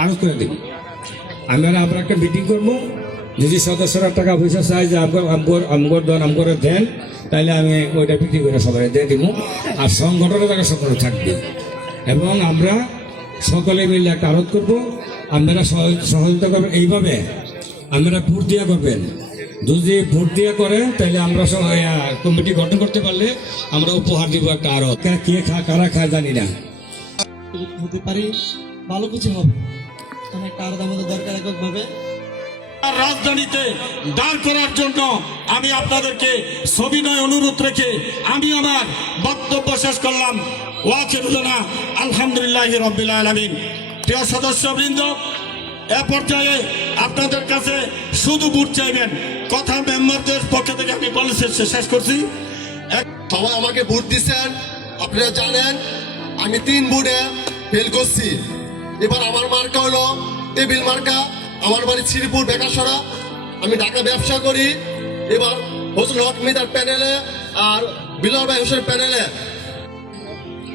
আরজ করে দিন। আমরা একটা মিটিং করবো, যদি সদস্যরা টাকা পয়সা চাই যে আমগর দেন, তাইলে আমি ওইটা বিক্রি করে সবাই দিয়ে দিব। আর সংগঠনের জায়গায় সকলে থাকবে এবং আমরা সকলে মিলে একটা আরোধ করবো। আপনারা সহযোগিতা করবেন এইভাবে, আপনারা ভোট দিয়া করবেন। যদি ভোট দিয়া করেন তাহলে আমরা কমিটি গঠন করতে পারলে আমরা উপহার দিব একটা আরোধ। কে কারা খায় জানি না, হতে পারি ভালো কিছু হবে। একটা আরোধ আমাদের দরকার এককভাবে। রাজধানীতে দাঁড় করার জন্য আমি আপনাদেরকে সবিনয় অনুরোধ রেখে আমি আমার বক্তব্য শেষ করলাম। ওয়াখিরুনা আলহামদুলিল্লাহি রাব্বিল আলামিন। প্রিয় সদস্যবৃন্দ, এ পর্যায়ে আপনাদের কাছে শুধু ভোট চাইবেন, কথা মেম্বারদের পক্ষ থেকে আমি বলে শেষ করছি। সবাই আমাকে ভোট দিচ্ছেন, আপনারা জানেন আমি 3 ভোটে ফেল করছি। এবার আমার মার্কা হলো টেবিল মার্কা। আমার বাড়ি শ্রীপুর বেকারসরা, আমি ঢাকা ব্যবসা করি। এবার ফজলুল হক মিদার প্যানেলে আর বিলাল ভাই হোসেন প্যানেলে।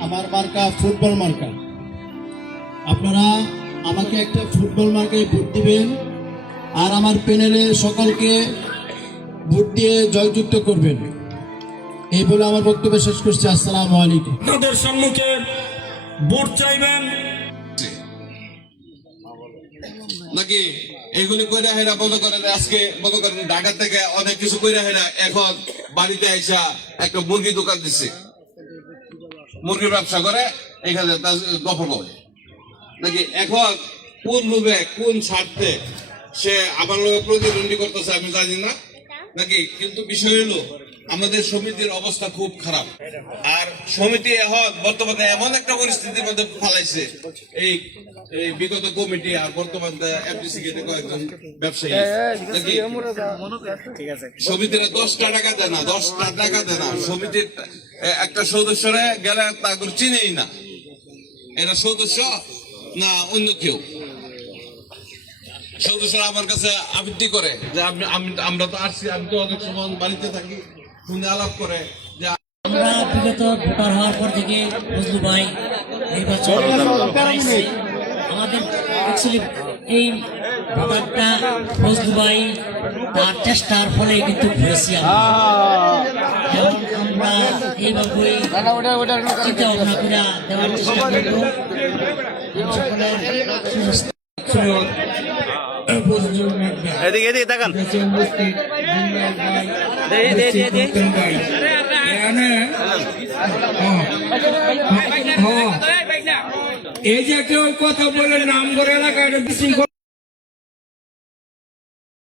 আমার মার্কা ফুটবল মার্কা। আপনারা আমাকে একটা ফুটবল মার্কায় ভোট দিবেন আর আমার প্যানেলে সকলকে ভোট দিয়ে জয়যুক্ত করবেন। এই বলে আমার বক্তব্য শেষ করছি। আসসালামু আলাইকুম। আপনাদের সম্মুখে ভোট চাইবেন নাকি এগুলি কইরা হেরা বন্ধ করেন। আজকে বন্ধ করেন, ঢাকা থেকে অনেক কিছু কইরা হেরা এখন বাড়িতে আইসা একটা মুরগি দোকান দিচ্ছে, মুরগির ব্যবসা করে, এখানে তার দখল করে নাকি। এখন কোন লোভে কোন স্বার্থে সে আমার লোক প্রতিদ্বন্দ্বী করতেছে আমি জানি না নাকি। কিন্তু বিষয় হলো আমাদের সমিতির অবস্থা খুব খারাপ। আর সমিতি এখন বর্তমানে এমন একটা পরিস্থিতির মধ্যে ফেলাইছে, এই বিগত কমিটি আর বর্তমানে এফডিসি গেটে কয়েকজন ব্যবসায়ী নাকি সমিতিরা 10টা টাকা দেয় না, 10টা টাকা দেয় না। সমিতির একটা সদস্যরা গেলে তাকে চিনেই না এরা সদস্য না অন্য কেউ। সদস্যরা আমার কাছে আবৃত্তি করে যে আমরা তো আসছি, আমি তো অনেক সময় বাড়িতে থাকি, ফোনে আলাপ করে যে আমরা বিগত ভোটার হওয়ার পর থেকে ফজলু ভাই নির্বাচন করাইছে। আমাদের অ্যাকচুয়ালি এই ভোটারটা ফজলু ভাই তার চেষ্টার ফলে কিন্তু ঘুরেছি আমরা। এইভাবে চিন্তা ভাবনা করে দেওয়ার চেষ্টা করবো। এদিকে এদিকে তাকান। এই যে কেউ কথা বলে নাম করে এলাকায়